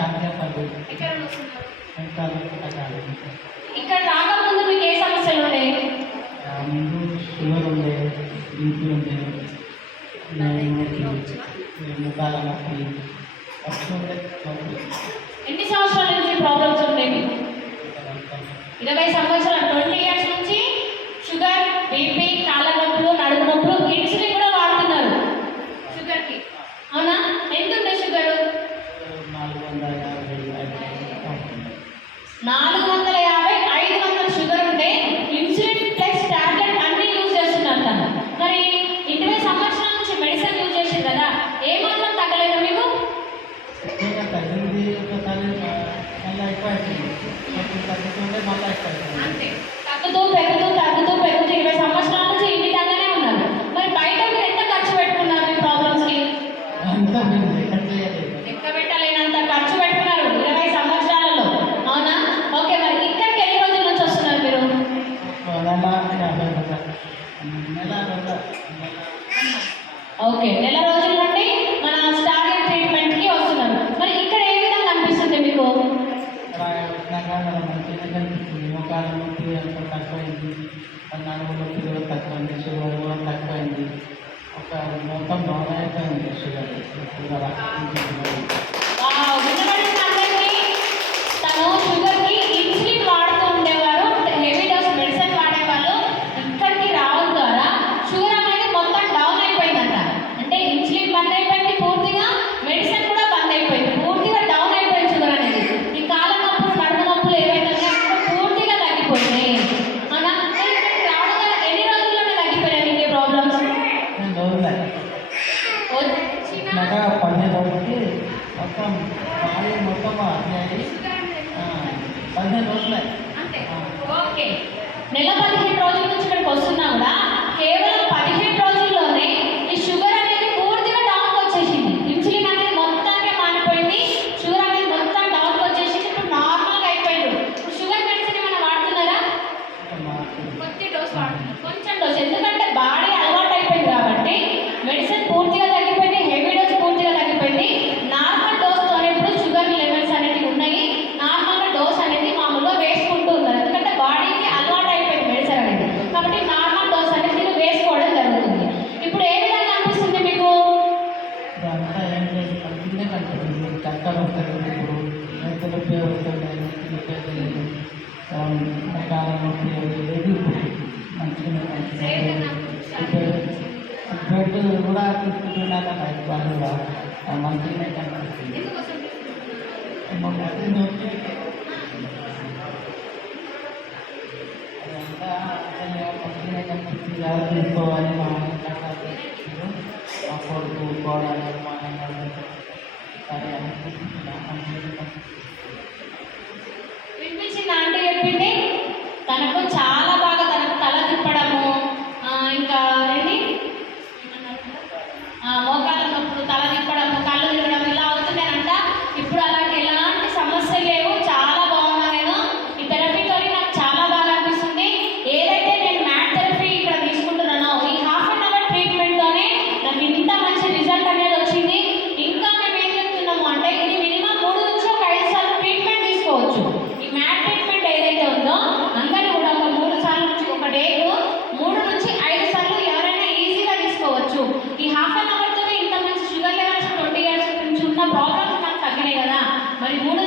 శాంతిపల్లి ఎక్కడ వస్తున్నారు? ఇక్కడ ఇక్కడ రాకముందు మీకు ఏ సమస్యలు ఉండేవి? ముందు షుగర్ ఉండే, బీపీ ఉండే, ముఖాల నొప్పి వస్తుండే. ఎన్ని సంవత్సరాల నుంచి ప్రాబ్లమ్స్ ఉండేవి? 20 సంవత్సరాలు, 20 ఇయర్స్ నుంచి షుగర్, బీపీ, కాళ్ళ నొప్పులు, నడుము నొప్పులు, ఇన్సులిన్ కూడా వాడుతున్నారు షుగర్కి, అవునా? ఎంత ఉంది షుగర్? 450, 500 షుగర్ ఉంటే ఇన్సులిన్ ప్లస్ టాబ్లెట్ అన్ని యూజ్ చేస్తున్నారు తను. మరి 20 సంవత్సరాల నుంచి మెడిసిన్ యూజ్ చేసింది కదా, ఏమాత్రం తగ్గలేదు మీకు? తగ్గింది ఒకసారి, మళ్ళీ ఎక్కువ అవుతుంది. తగ్గుతుంటే మళ్ళీ ఎక్కువ అవుతుంది. అంతే, తగ్గుతూ పెరుగుతూ 20 సంవత్సరాల నుంచి ఈ విధంగానే ఉన్నారు. మరి బయట మీరు ఎంత ఖర్చు పెట్టుకున్నారు మీ ప్రాబ్లమ్స్కి? అంతా మేము లెక్కట్లేదు. లెక్క పెట్టలేనంత ఖర్చు పెట్టుకున్నారు 20 సంవత్సరాలలో, అవునా? ఓకే, మరి ఇక్కడికి ఎన్ని రోజుల నుంచి వస్తున్నారు మీరు? ఓకే, నెల రోజుల నుండి మన స్టార్టింగ్ ట్రీట్మెంట్కి వస్తున్నారు. మరి ఇక్కడ ఏ విధంగా అనిపిస్తుంది మీకు? మంచిగా కనిపిస్తుంది. ముఖాల నొప్పి అంత తక్కువైంది, నడుము నొప్పి కూడా తక్కువైంది, షుగర్ కూడా తక్కువైంది. ఒక మొత్తం బాగా అయిపోయింది షుగర్. వినబడింది అందరికీ? తను షుగర్కి ఇన్సులిన్ వాడుతూ ఉండేవారు, హెవీ డోస్ మెడిసిన్ వాడేవాళ్ళు. ఇక్కడికి రావడం ద్వారా షుగర్ అనేది మొత్తం డౌన్ అయిపోయిందంట. అంటే ఇన్సులిన్ బంద్ అయిపోయింది పూర్తిగా, మెడిసిన్ కూడా బంద్ అయిపోయింది, పూర్తిగా డౌన్ అయిపోయింది షుగర్ అనేది. ఈ కాళ్ళ నొప్పులు, నడుము నొప్పులు ఏవైతే ఉన్నాయో పూర్తిగా తగ్గిపోయినాయి, అవునా? ఇక్కడికి రావడం ద్వారా ఎన్ని రోజుల్లోనే తగ్గిపోయాయి మీకు ప్రాబ్లమ్స్? 15 రోజులకి మొత్తం బాడీ మొత్తం అన్నీ 15 రోజులే. అంతే, ఓకే. నెల 15 రోజుల నుంచి ఇక్కడికి వస్తున్నా కూడా కేవలం 15 రోజుల్లోనే ఈ షుగర్ అనేది పూర్తిగా డౌన్కి వచ్చేసింది. ఇన్సులిన్ అనేది మొత్తానికి మానిపోయింది, షుగర్ అనేది మొత్తం డౌన్కి వచ్చేసింది. ఇప్పుడు నార్మల్గా అయిపోయింది. ఇప్పుడు షుగర్ మెడిసిన్ ఏమైనా వాడుతున్నారా? కొద్ది డోస్ వాడుతున్నారు, కొంచెం డోస్. ఎందుకంటే బాడీ అలవాటు అయిపోయింది కాబట్టి మెడిసిన్ పూర్తిగా తగ్గిపోయింది, హెవీ డోస్ పూర్తిగా తగ్గిపోయింది. నార్మల్ డోస్తోనే ఇప్పుడు షుగర్ లెవెల్స్ అనేవి ఉన్నాయి. నార్మల్గా డోస్ అనేది మామూలుగా వేసుకుంటూ ఉన్నారు, ఎందుకంటే బాడీకి అలవాటు అయిపోయింది మెడిసిన్ అనేది. కాబట్టి నార్మల్ డోస్ అనేది మీరు వేసుకోవడం జరుగుతుంది. ఇప్పుడు ఏ విధంగా అనిపిస్తుంది మీకు? అంతా ఏం లేదు, మంచిగా కనిపిస్తుంది. చక్కగా వస్తుంది. ఇప్పుడు రైతులు ఉపయోగిస్తుంది, ముఖాల నొప్పి ఏది మంచిగా బెడ్ కూడా తీసుకుంటున్నాక వాళ్ళు కూడా మంచిగానే కనిపిస్తుంది. నొప్పి అదంతా మంచిగానే కనిపిస్తుంది. ఎవరు తీసుకోవాలి మా కొడుకు కోడలు మా సరే అనిపిస్తుంది. వినిపించింది ఆంటీ చెప్పింది. తనకు చాలా బాగా, తనకు తల తిప్పడము, ఇంకా ఏంటి మోకాళ్ళ నొప్పులు, తల తిప్పడము, కళ్ళు తిరగడం ఇలా అవుతున్నానంట. ఇప్పుడు అలాంటి ఎలాంటి సమస్యలు లేవు, చాలా బాగున్నా నేను. ఈ థెరపీతో నాకు చాలా బాగా అనిపిస్తుంది. ఏదైతే నేను మ్యాట్ థెరపీ ఇక్కడ తీసుకుంటున్నానో ఈ ½ అన్ అవర్ ట్రీట్మెంట్తోనే నాకు ఇంత మంచి రిజల్ట్ అనేది వచ్చింది. ఇంకా మేము ఏం చెప్తున్నాము అంటే ఇది మినిమం 3 నుంచి ఒక 5 సార్లు ట్రీట్మెంట్ తీసుకోవచ్చు. ఈ మ్యాట్ ట్రీట్మెంట్ ఏదైతే ఉందో అందరూ కూడా ఒక 3 సార్లు నుంచి, ఒక డేకు 3 నుంచి 5 సార్లు ఎవరైనా ఈజీగా తీసుకోవచ్చు. ఈ ½ అన్ అవర్తోనే ఇంత మంచి షుగర్ లెవెల్స్ 20 ఇయర్స్ నుంచి ఉన్న ప్రాబ్లమ్స్ నాకు తగ్గినాయి కదా. మరి 3